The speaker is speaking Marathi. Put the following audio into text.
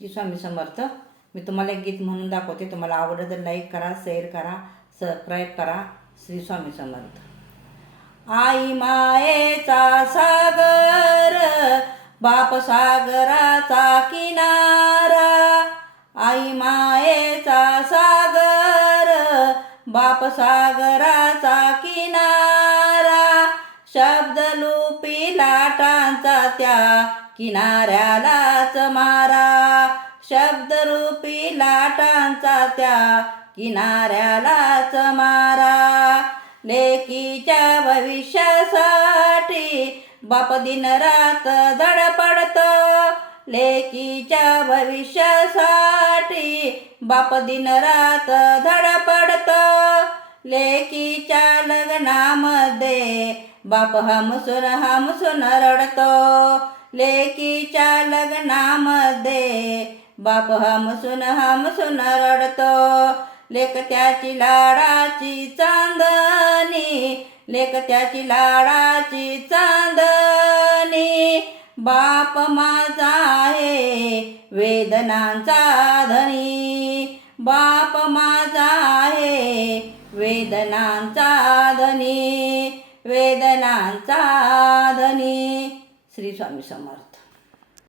श्री स्वामी समर्थ. मी तुम्हाला एक गीत म्हणून दाखवते. तुम्हाला आवडलं तर लाईक करा, शेअर करा, सबस्क्राईब करा. श्री स्वामी समर्थ. आई मायेचा सागर, बाप सागराचा किनारा. आई मायेचा सागर, बाप सागराचा किनारा. शब्दलूपी लाटांचा त्या किनाऱ्यालाच मारा. शब्दरूपी लाटांचा त्या किनाऱ्यालाच मारा. लेकीच्या भविष्यासाठी बाप दिन रात धडपडतो. लेकीच्या भविष्यासाठी बाप दिन रात धडपडतो. लेकीच्या लग्नामध्ये बाप हमसून रडतो. लेकीच्या लग्नामध्ये बाप हमसून रडतो. लेक त्याची लाडाची चांदणी, लेक त्याची लाडाची चांदणी. बाप माझा आहे वेदनांचा धनी. बाप माझा आहे वेदनांचा धनी. वेदनांचा धनी. श्री स्वामी समर्थ.